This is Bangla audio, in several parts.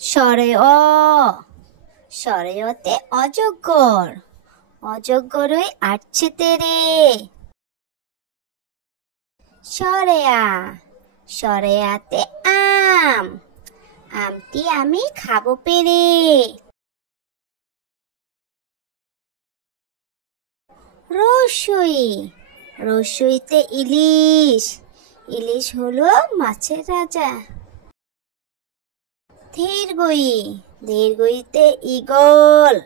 স্বরে অ, স্বরে অতে অজগর, অজগরই আটছে তেরে। স্বরে আ, স্বরে আতে আম, আমটি আমি খাবো পেরে। রসই, রসইতে ইলিশ, ইলিশ হলো মাছের রাজা। ধীরগই, ধীরগইতে ঈগল,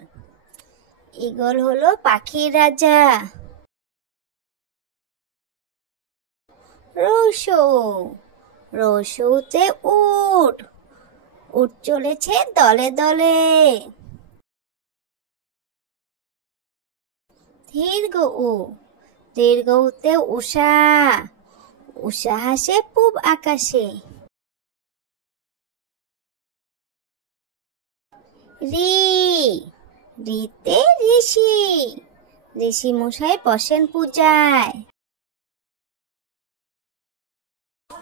ঈগল হলো পাখির রাজা। রসৌ, রসৌতে উট, উট চলেছে দলে দলে। দীর্ঘ উ, দীর্ঘ উতে উষা, উষা হাসে পূব আকাশে। রি, রিতে ঋষি, ঋষি মশাই বসেন পূজায়।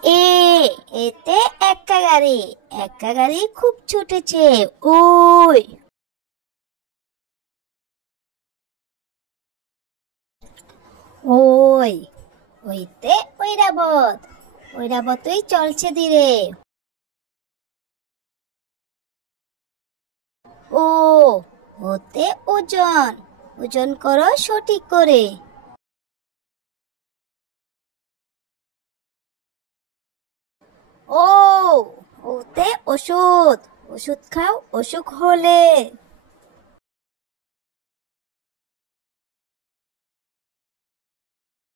এ, এতে এক্কা গাড়ি, এক্কা গাড়ি খুব ছুটেছে ওই। ওই, ওইতে ঐরাবত, ঐরাবতই চলছে ধীরে। ও, ওতে ওজন, ওজন করো সঠিক করে। ও, ওতে ওষুধ, ওষুধ খাও অসুখ হলে।